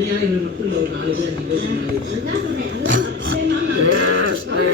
தனியாக இவர் மட்டும் இல்லை, ஒரு 4 பேர் 5 பேர் சொன்னாங்க.